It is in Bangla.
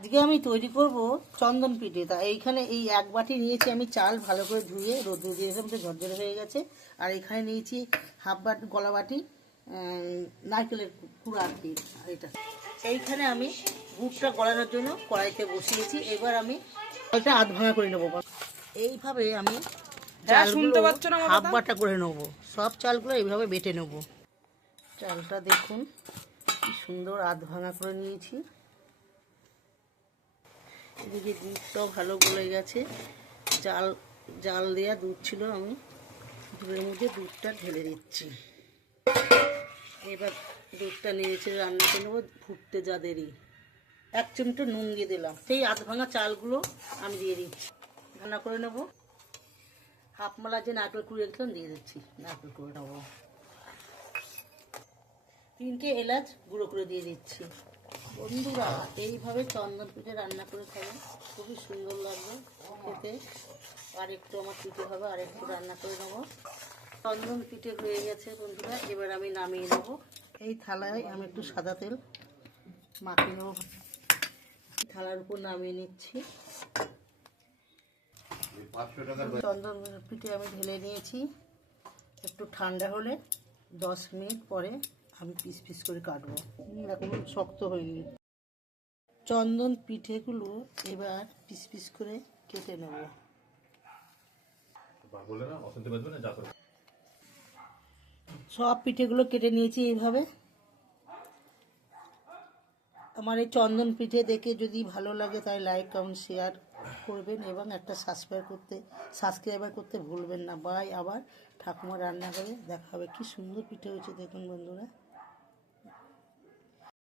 আজকে আমি তৈরি করব চন্দন পিঠে। তা এইখানে এই এক বাটি নিয়েছি আমি চাল, ভালো করে ধুয়ে রোদে দিয়েছিলাম, তো ঝরঝরে হয়ে গেছে। আর এখানে নিয়েছি হাফ বাটি, গলা বাটি নারকেলের কুড়া আর কি। এটা এইখানে আমি গুড়টা গলানোর জন্য কড়াইতে বসিয়েছি। এবার আমি চালটা আধ ভাঙা করে নেবো। এইভাবে আমি চালগুলো হাফ বাটা করে নেবো। সব চালগুলো এইভাবে বেটে নেবো। চালটা দেখুন কি সুন্দর আধ ভাঙা করে নিয়েছি। এদিকে দুধটাও ভালো গলে গেছে। জাল দেওয়া দুধ ছিল, আমি দুধের মধ্যে দুধটা ঢেলে দিচ্ছি। এবার দুধটা নেড়েছে রান্না করে নেবো। ফুটতে যা দেরি, 1 চিমটে নুন দিয়ে দিলাম। সেই আধ ভাঙা চালগুলো আমি দিয়ে দিচ্ছি, রান্না করে নেবো। হাফ মালা যে নারকেল কুড়িয়ে রেখেছিলাম দিয়ে দিচ্ছি, নারকেল করে নেবো। 3টে এলাচ গুঁড়ো করে দিয়ে দিচ্ছি। বন্ধুরা এইভাবে চন্দন পিঠে রান্না করে খাবেন, খুবই সুন্দর লাগবে খেতে। আর একটু আমার পিঠে হবে, আর একটু রান্না করে নেবো। চন্দন পিঠে হয়ে গেছে বন্ধুরা, এবার আমি নামিয়ে নেব। এই থালায় আমি একটু সাদা তেল মাখিয়ে নেব, থালার উপর নামিয়ে নিচ্ছি। চন্দন পিঠে আমি ঢেলে নিয়েছি। একটু ঠান্ডা হলে 10 মিনিট পরে আমি পিস পিস করে কাটবো, এখন শক্ত হয়নি। চন্দন পিঠেগুলো এবার পিস পিস করে কেটে নেব। সব পিঠেগুলো কেটে নিয়েছি এইভাবে। আমার এই চন্দন পিঠে দেখে যদি ভালো লাগে তাই লাইক কমেন্ট শেয়ার করবেন, এবং একটা সাবস্ক্রাইবার করতে ভুলবেন না। বাই, আবার ঠাকুমা রান্না করে দেখা হবে। কি সুন্দর পিঠে হয়েছে দেখুন বন্ধুরা।